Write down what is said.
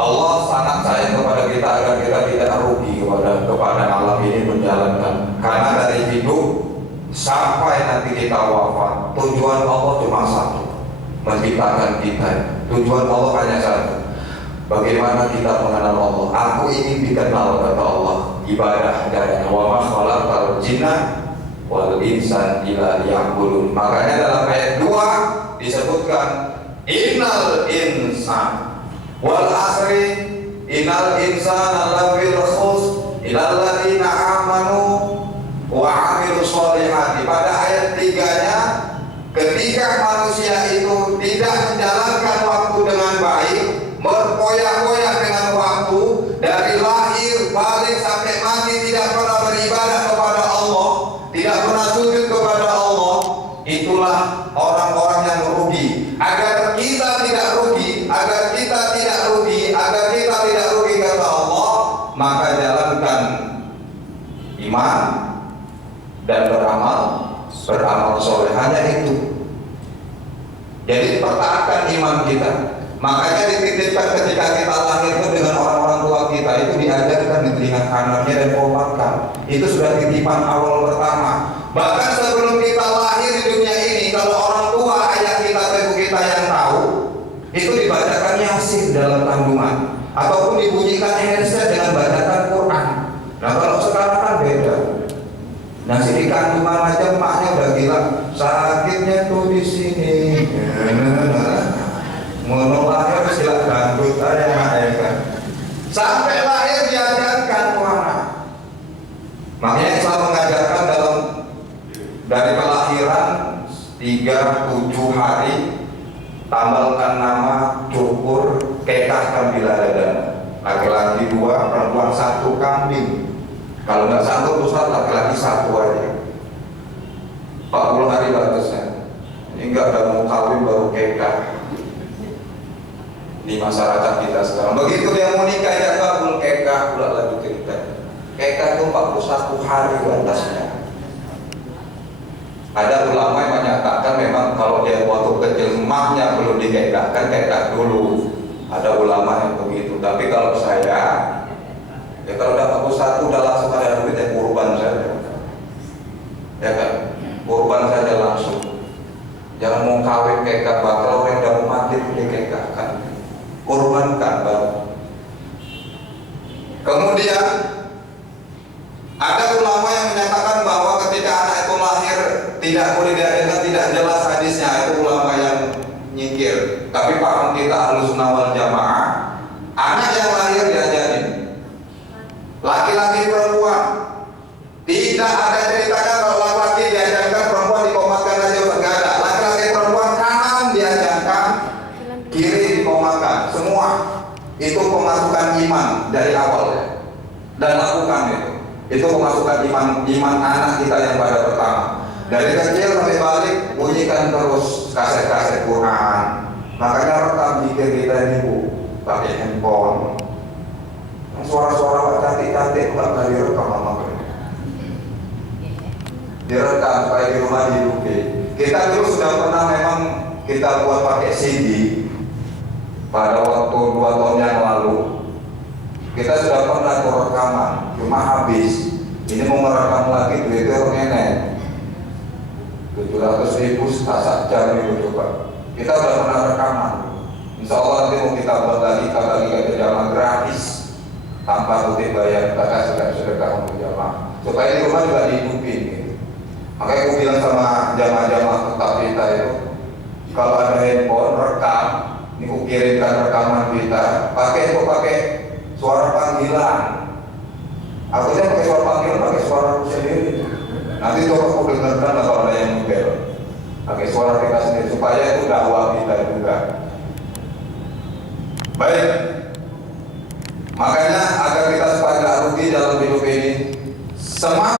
Allah sangat sayang kepada kita agar kita tidak rugi kepada alam ini menjalankan. Karena dari hidup sampai nanti kita wafat, tujuan Allah cuma satu, menciptakan kita. Tujuan Allah hanya satu, bagaimana kita mengenal Allah. Aku ingin dikenal kata Allah, ibadah dan wa ma khalaqal jinna wal insan illa liya'budun. Makanya dalam ayat 2 disebutkan innal insan wal asri innal insana lafi khusr illal ladzina amanu wa 'amilus sholihati. Pada ayat 3-nya, ketika manusia itu tidak menjalankan waktu dengan baik, berpoyak-poyak dengan waktu, dari lahir balik sampai mati tidak pernah beribadah kepada Allah, tidak pernah sujud kepada Allah, itulah orang-orang yang rugi. Agar kita tidak rugi, agar kita tidak rugi, agar kita tidak rugi kata Allah, maka jalankan iman dan beramal soleh, hanya itu. Jadi pertahankan iman kita. Makanya dititipkan ketika kita lahir itu dengan orang-orang tua kita itu diajarkan di telinga kanannya dan komatkan. Itu sudah titipan awal pertama. Bahkan sebelum kita lahir di dunia ini, kalau orang tua ayah kita atau ibu kita yang tahu, itu dibacakan Yasin dalam kandungan, ataupun dibunyikan handset dengan bacakan Quran. Nah kalau sekarang kan beda. Nasi di kandungan aja emaknya udah bilang sakitnya tuh di sini. Mau lahir silat gandut aja kan. Sampai lahir diajarkan warna. Makanya Islam mengajarkan dari kelahiran 37 hari tambahkan nama, cukur, kekahkan bila dada. Laki-laki 2, perempuan 1, kambing. Kalau nggak 1 Ustaz, laki-laki 1 aja. 40 hari batasnya. Ini nggak ada mau kawin baru kekah di masyarakat kita sekarang. Begitu dia mau nikah ya kabul kekah pula lagi cerita. Kekah itu 41 hari batasnya. Ada ulama yang menyatakan memang kalau dia waktu kecil emaknya belum dikekahkan, kekah dulu. Ada ulama yang begitu. Tapi kalau saya, ya kalau udah 41 udah langsung ada duit ya kurban saja. Ya kan? Kurban saja langsung. Jangan mau kawin kekah, bakal orang udah mau mati dikekahkan. Kurbankan baru. Kemudian ada ulama yang menyatakan bahwa ketika anak itu lahir tidak boleh diajarkan, tidak jelas hadisnya, itu ulama yang nyingkir. Tapi paham kita Ahlussunnah wal Jamaah, anak yang lahir diajarin, laki-laki perempuan. Tidak ada ceritanya kalau laki-laki diajarkan, perempuan dikomatkan aja enggak ada. Laki-laki perempuan kanan diajarkan, kiri dikomatkan. Semua itu pemasukan iman dari awal ya. Dan lakukan itu pemasukan iman anak kita yang pada pertama. Dari kecil sampai balik bunyikan terus kaset-kaset Quran. Makanya rekam zikir kita ini Bu, pakai handphone. Suara-suara cantik-cantik nggak kali rekam mama. Direkam supaya di rumah dihidupin. Kita dulu sudah pernah memang kita buat pakai CD pada waktu 2 tahun yang lalu. Kita sudah pernah rekaman, cuma habis. Ini mau merekam lagi duitnya nenek 700.000 satu jam itu coba. Kita sudah pernah rekaman. Insya Allah nanti mau kita buat lagi, kita bagi ke jamaah gratis tanpa kutip bayar. Kita kasih sedekah untuk jamaah supaya di rumah juga dihidupin gitu. Makanya aku bilang sama jamaah-jamaah tetap kita itu, kalau ada handphone rekam, ini aku kirimkan rekaman kita, pakai suara panggilan. Aku aja pakai suara panggilan, pakai suara aku sendiri. Nanti coba aku dengarkan kalau ada yang model, pakai suara kita sendiri supaya itu dakwah kita juga. Baik, makanya agar kita supaya tidak rugi dalam hidup ini, semangat.